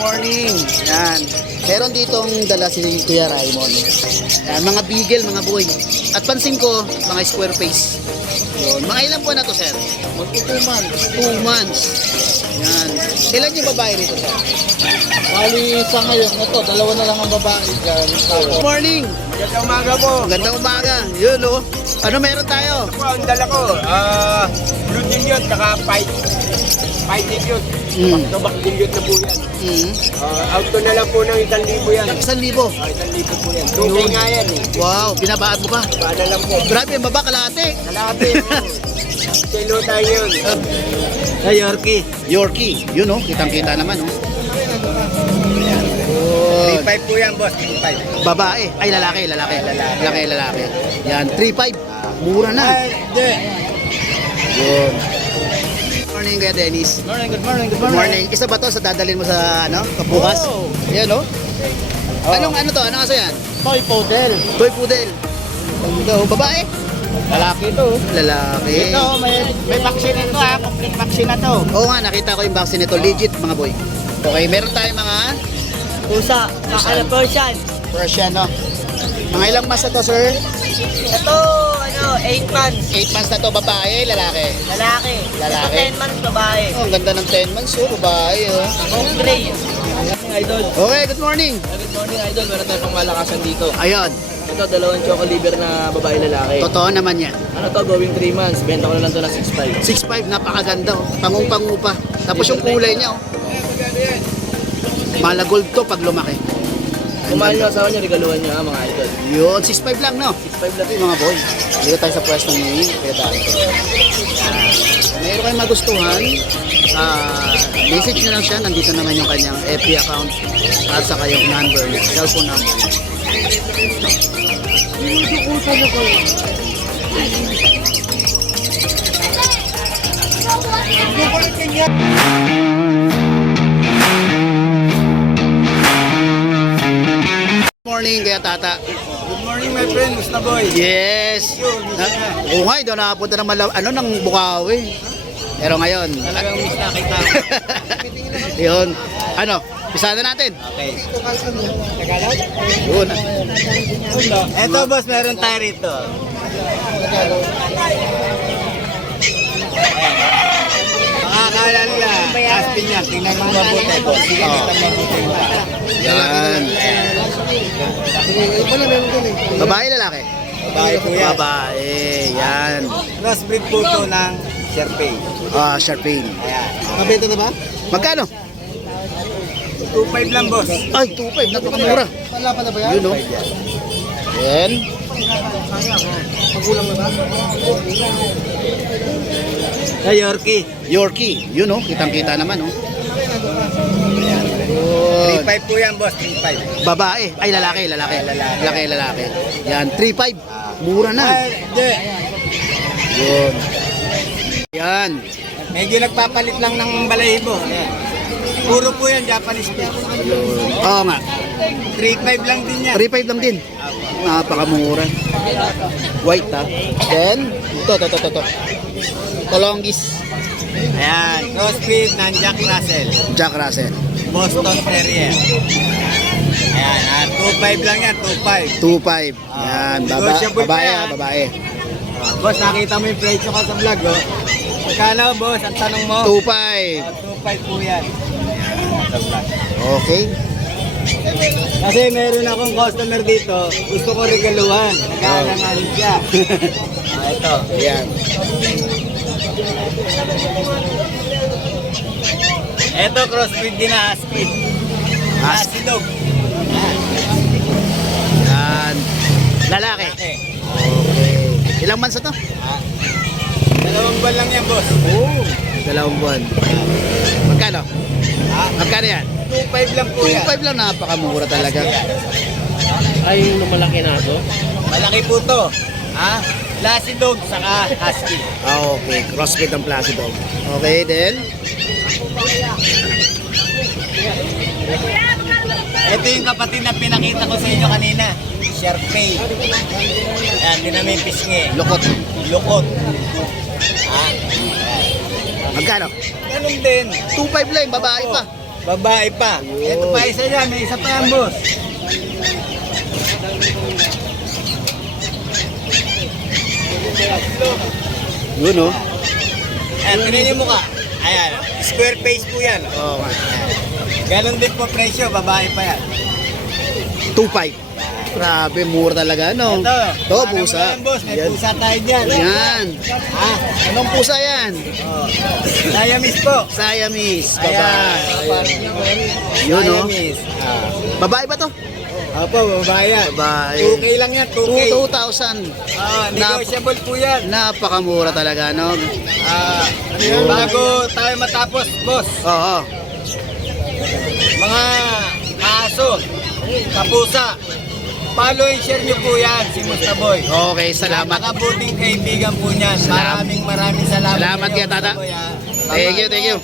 morning. Yan. Meron ditong dala si Kuya Raymond. Yan, mga beagle, mga boy. At pansin ko, mga square face. Yun. Mga ilang buwan na to, sir? 2 months. 2 months. Yan. Ilan yung babae rito, sir? Bali sa ngayon, ito, dalawa na lang ang babae dyan. Good morning. Magandang umaga po. Magandang umaga. Yun, oh. Ano meron tayo? Ito po ang dala ko. Blue Dilliot, saka Fight Dilliot. Back-to-back Dilliot na po yan. Out ko na lang po ng 1,000 yan. 1,000. 1,000 po yan. 2K nga yan eh. Wow, binabaat mo pa. Paano lang po. Grabe, yung baba, kalahati. Kalahati po. Kilo tayo yun. Hey, Yorkie. Yorkie. Yun, oh. Kitang-kita naman, oh. Ayan. Good. 3.5 po yan, boss. 3.5. Babae. Ay, lalaki. Lalaki. Yan, 3.5. Mura na. Hindi. Yun. Morning, Kuya Dennis. Good morning. Good morning. Isa ba to sa dadalhin mo sa, ano, kabukas? Oh. Yan, oh. Anong, ano to? Anong aso yan? Toy Poodle. Toy Poodle. Ito, babae. Lalaki ito. Lalaki. Ito, may vaccine ito ha. Complete vaccine na to. Oo nga, nakita ko yung vaccine nito. Legit, mga boy. Okay, meron tayong mga Pusa, saka Persian. Persian, no? Mga ilang months na to, sir? Ito, 8 months. 8 months na to, babae, lalaki. Lalaki. Lalaki. Ito 10 months babae. Oh, ang ganda ng 10 months, oh, babae, oh. Home gray. Idol. Okay, good morning. Good morning, Idol. Meron tayong pang malakasan dito. Ayun, Ito, dalawang choco liver na babae lalaki. totoo naman yan. Ano to, going 3 months. Benta ko na lang to na 6.5. 6'5", napakaganda, oh. Pangong-pango pa. Tapos yung kulay niya, oh. Malagold to pag lumaki. Kung mahal nyo asawa nyo, regaluhan nyo ha, mga idol. Yun, 6'5 lang, no? 6.5 lang. Mga boy, dito tayo sa pwesto ni Kuya Dante. Mayroon kayong magustuhan, message nyo lang siya. Nandito naman yung kanyang FB account at saka yung number niya, cellphone number niya. Morning, Kuya Tata. Good morning, my friend. Musta boy? Yes. Oo nga, doon nakapunta ng ng Bukawi. Pero ngayon, Talagang miss na kita. yun. Ano, bisa na natin. Okay. Yun. Eto, boss, meron tayo rito. Makakala nila, Aspen yan. Tingnan mo mabuti, boss. Sige, tingnan mabuti nila. Yan. Babae, lalaki? Babae po yan. Babae. Yan. Crossbreed po to ng Sherpay. Sharpane. Ayan. Mabenta na ba? Magkano? 2.5 lang, boss. Ay, 2.5. Napakamura. Wala pa na ba yan? Yun, no? Yan. Magulang na ba? Sa Yorkie. Yorkie. Yun, no? Kitang-kita naman, no? Yan. Yun. 3.5 po yan, boss. 3.5. Babae. Ay, lalaki. Lalaki. Yan. 3.5. Mura na. Ay, hindi. Yun. Yan. Medyo nagpapalit lang ng balahibo. Ayan. Puro po yan, Japanese fish. Oo nga. 3.5 lang din yan. 3.5 lang din. Napakamura. White, ha? Then, ito. Tolongis. Ayan, crossbreed ng Jack Russell. Jack Russell. Boston Terrier. Ayan, 2.5 lang yan, 2.5. 2.5. Yan. Negotiable pa Babae, yan. babae. Boss, nakita mo yung presyo ka sa vlog, oh. Magkano, boss? Ang tanong mo? 2.5. 2.5 po yan. Ayan, sa vlog. Okay. Kasi meron akong customer dito, gusto ko regaluhan. Nagkakangalit siya. Ito. Ayan. Ito, crossbreed din na husky. Husky dog. Yan. Lalaki. Okay. Okay. Ilang months na to? 2 buwan lang yan, boss. Oh. 2 buwan. Magkano? Magkano yan? 2.5 lang po yan. 2.5 lang, napakamura talaga. Ay, lumalaki na ito. Malaki po to. Lassie dog, saka husky. Okay. Crossbreed ng Plaza Dog. Okay, then? Ito yung kapatid na pinakita ko sa inyo kanina. Sherpay. Ayan, din namin pisngi. Lukot. Lukot. Magkano? Ganun din. 2.5 lang, babae pa. Babae pa. Ito pa isa yan. May isa pa yan, boss. Yun, oh. Ayan, tingnan mo ka. Ayan, square face po yan. Oo nga. Ganon din po presyo, babae pa yan. 2.5. Grabe, mura talaga, no? Ito, pusa. Yan, boss. May Yan. pusa tayo dyan. Yan. Ah, Anong pusa yan? Siamese po. Siamese. Ayan. Babae. Yun, no? Siamese. Babae ba to? Opo, babae yan. Babae. 2K lang yan, 2K. 2,000. Negotiable po yan. Napakamura talaga, no? Bago tayo matapos, boss, Oo. mga aso, kapusa, follow and share nyo po yan, si Mustaboy. Okay, salamat. Napakabuting kaibigan po niyan. Salamat. Maraming salamat. Salamat sa kaya, inyo, Tata. Mustaboy, ah. Thank you, thank you.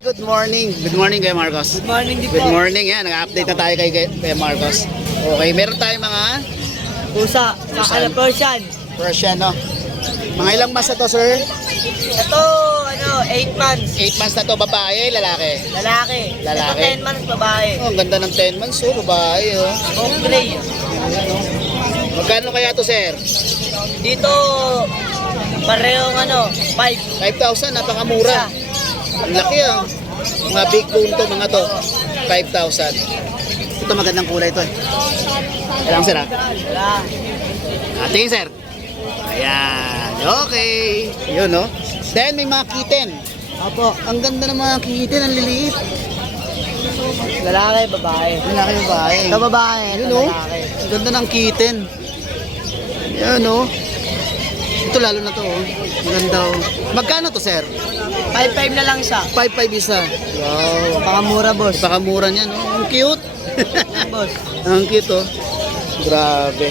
Good morning. Good morning kay Marcos. Good morning din Good po. morning. Yan, nag-update na tayo kay Marcos. Okay, meron tayong mga Pusa, saka Persian. Persian, no? Mga ilang months na to, sir? Ito, 8 months. 8 months na to, babae, lalaki. Lalaki. Lalaki. Ito 10 months babae. Oh, ang ganda ng 10 months, oh, babae, oh. Smoke gray. Magkano kaya to, sir? Dito, parehong 5. 5,000, napakamura. Ang laki, ah. Mga big bone to, mga to. 5,000. Ito magandang kulay to, eh. Kailangan, sir, ah. Wala. Tingin, sir. Ayan. Okay. Yun, no? Then, may mga kitten. Opo. Ang ganda ng mga kitten. Ang liliit. Lalaki, babae. Lalaki yung babae. Ito babae, Yun, ito no? lalaki. Ang ganda ng kitten. Yan, no? Ito lalo na to, oh. Ang ganda, oh. Magkano to, sir? 5-5 na lang siya. 5,500 isa. Wow. Pakamura, boss. Pakamura niyan, no? Ang cute. Boss. Ang cute, oh. Grabe.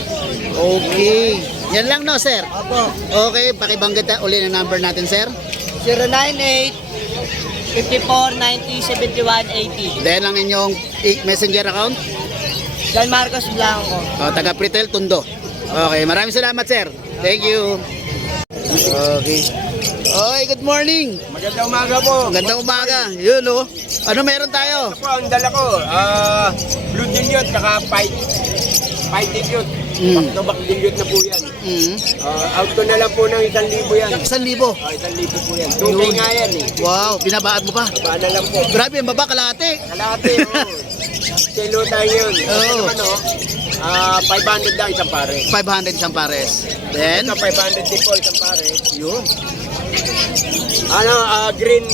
Okay. Yan lang, no, sir? Opo. Okay, pakibanggit uli ng number natin, sir. 098-5490-7180. Dahil lang inyong messenger account. John Marcos Blanco. Taga Pritel Tondo. Okay, maraming salamat, sir. Thank you. Okay. Okay, good morning. Magandang umaga po. Magandang umaga. Yun, oh. Ano meron tayo? Ito po ang dala ko. Blue Dilliot, saka Fight Dilliot. Back-to-back Dilliot na po yan. Out ko na lang po ng 1,000 yan. 1,000. 1,000 po yan. 2K nga yan eh. Wow, binabaad mo pa. Baba na lang po. Grabe, ang baba, kalahati. Kalahati, oo. Kilo tayo yun. Oo. Ito naman, 500 lang isang pare. 500 isang pares. Then, Ito, 500 din po isang pare. yun. Green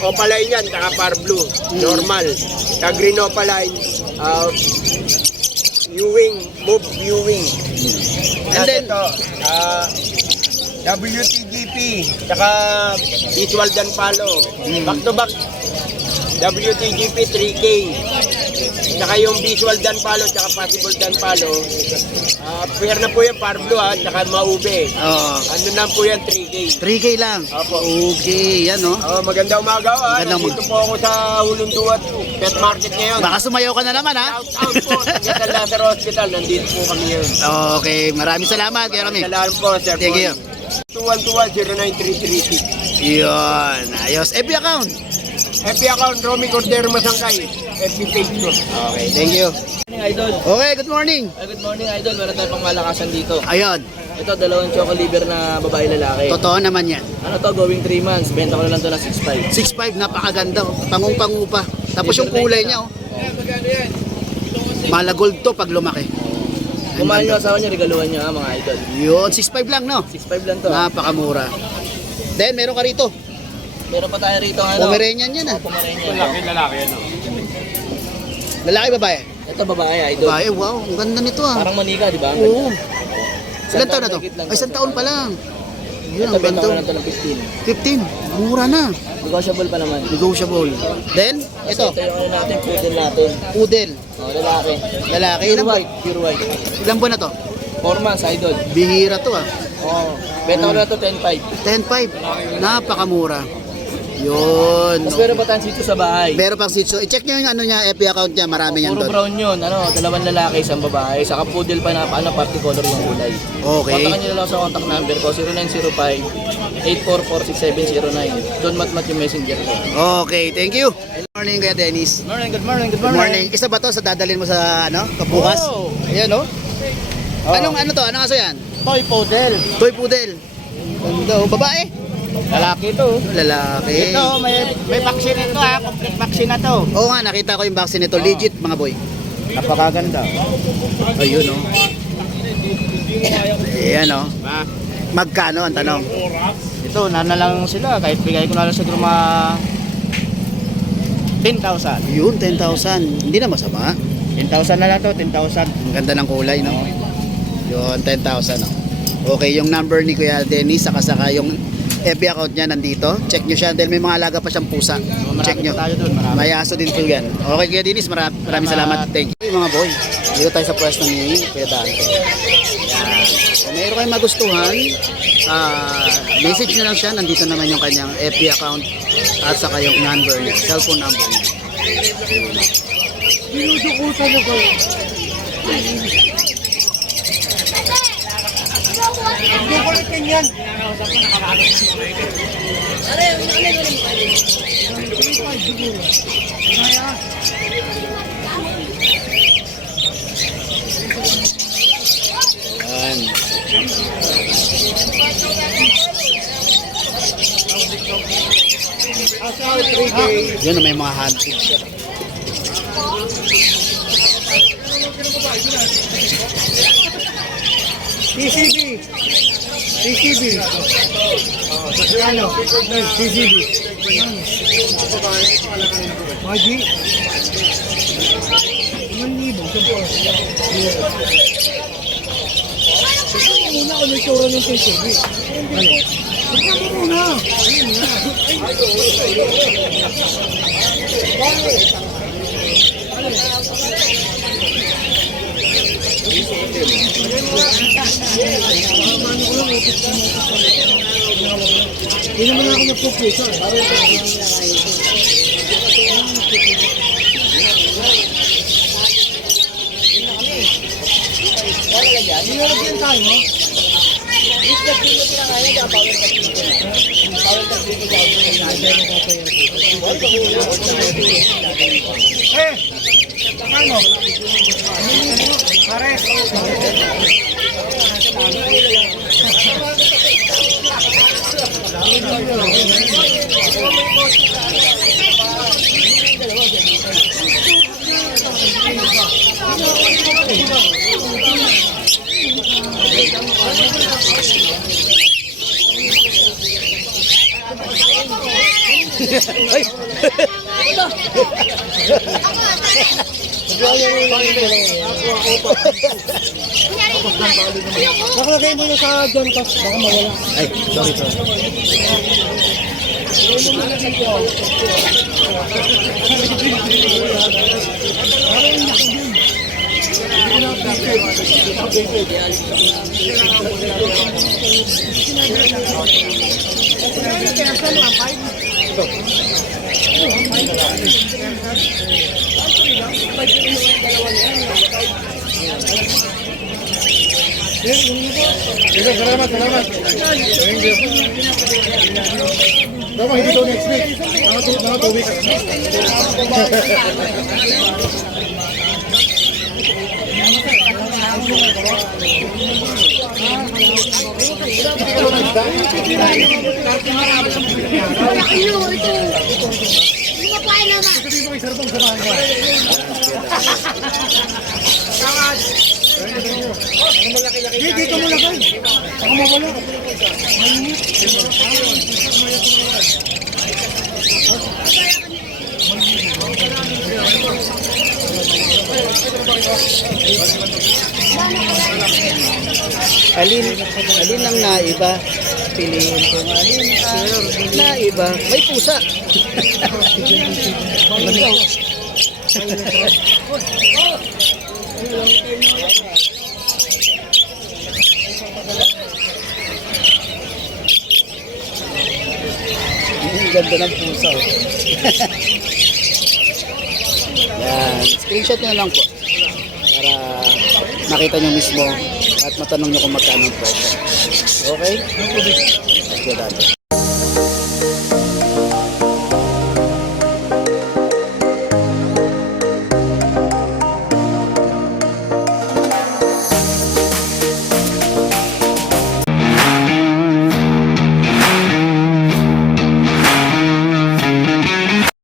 opaline yan, saka par blue. Normal. Sa green opaline, move viewing. And then, ito, WTGP, saka Visual Dan Palo. Back to back, WTGP 3K. Saka yung Visual Dan Palo, saka Possible Dan Palo. Pair na po yan, par blue ha, saka maube. oh, Ano na po yan, 3K. 3K lang. Opo. Okay, yan, no? Maganda umaga ha. Magandang Nandito po ako sa Hulunduat Pet Market ngayon. Baka sumayaw ka na naman, ha? Shout out po sa San Lazaro Hospital. Nandito po kami ngayon. Okay, maraming salamat, kaya kami. Salamat po, Sir Thank you. 2121-09336. Yun, ayos. FB account. FB account, Romy Cordero Masangkay. FB page ko. Okay, thank you. Idol. Okay, good morning. Good morning, Idol. Meron tayong pang malakasan dito. Ayun, Ito, 2 choco liver na babae lalaki. totoo naman yan. Ano to, going 3 months. Benta ko na lang to ng 6.5. 6'5", napakaganda, oh. Pangong-pangu pa. Tapos yung kulay niya, oh. Malagold to pag lumaki. Kung mahal nyo asawa nyo, regaluhan nyo ha, mga idol. Yun, 6'5" lang, no? 6.5 lang to. Napakamura. Then, meron ka rito. Meron pa tayo rito ano. Pomeranian yan, ah. Pomeranian. Lalaki yan. Lalaki, babae? Ito babae, idol. Babae, wow. Ang ganda nito, ah. Parang manika, di ba? Oo. Ilan Isang taon na to? mahigit lang Ay, isang taon pa lang. Yun, Ito, ang benta ganda. ko na lang to ng 15. 15. Mura na. Negotiable pa naman. Negotiable. Then, ito. Ito yung ano natin, poodle natin. Poodle. Lalaki. Lalaki. Pure Ilan, white, pure white. ilan buwan na to? 4 months, idol. Bihira to, ah. Benta ko na to 10.5. 10.5. Napakamura. Yun. Tapos meron pa tayong sitio sa bahay. Meron pang sitio. I-check nyo yung ano niya, FB account niya. Marami yan Puro doon. brown yun, 2 lalaki, 1 babae. Saka poodle pa na party color yung kulay. Okay. Kontakan nyo na lang sa contact number ko, 0917-844-6709. Don Matmat yung messenger ko. Okay, thank you. Good morning, Kuya Dennis. Good morning, good morning, good Good morning. Isa ba to sa dadalhin mo sa kabukas? Oh. Ayan, oh. Anong ano to? Anong aso yan? Toy Poodle. Toy poodle. Ganda, oh. Babae? Lalaki to. Lalaki. Ito, may vaccine ito ha. Complete vaccine na to. Oo nga, nakita ko yung vaccine nito. Legit, mga boy. Napakaganda. Ayun, oh. Ayan, oh. Ha? Magkano ang tanong? Ito, lang sila. Kahit bigay ko na lang siguro mga 10,000. Yun, 10,000. Hindi na masama. 10,000 na lang to, 10,000. Ang ganda ng kulay, no? Yun, 10,000, no? Okay, yung number ni Kuya Dennis, saka yung FB account niya nandito. Check nyo siya dahil may mga alaga pa siyang pusa. Check nyo. Tayo dun, marami. May aso din po yan. Okay, Kuya Dennis, maraming salamat. Thank you. Mga boy, dito tayo sa pwesto ni Kuya Dante. Yan. Kung mayroon kayong magustuhan, message nyo lang siya. Nandito naman yung kanyang FB account at saka yung number niya, cellphone number niya. Yan. Yun, may mga handpid siya. TCB. TCB. Ano? TCB. Maji. 1,000. Una ko nagturo ng TCB. Ano? Tignan mo muna. Hindi naman ako nagpupusa. Nilalagyan tayo, no? Eh! Ano? Pares! Ay! Nakalagay mo na sa John Cass, baka mawala. Ay, sorry. Salamat. Thank you. Dapat hindi to next week. Mga 2 weeks. Dito mo lagay. Baka mawala. Alin ang naiba? Piliin ko nga alin, sir. Naiba. May pusa. Ang ganda ng pusa. Oh. Yan. Screenshot nyo na lang po. Para makita nyo mismo at matanong nyo kung magkano ang presyo. Okay? Okay, dati.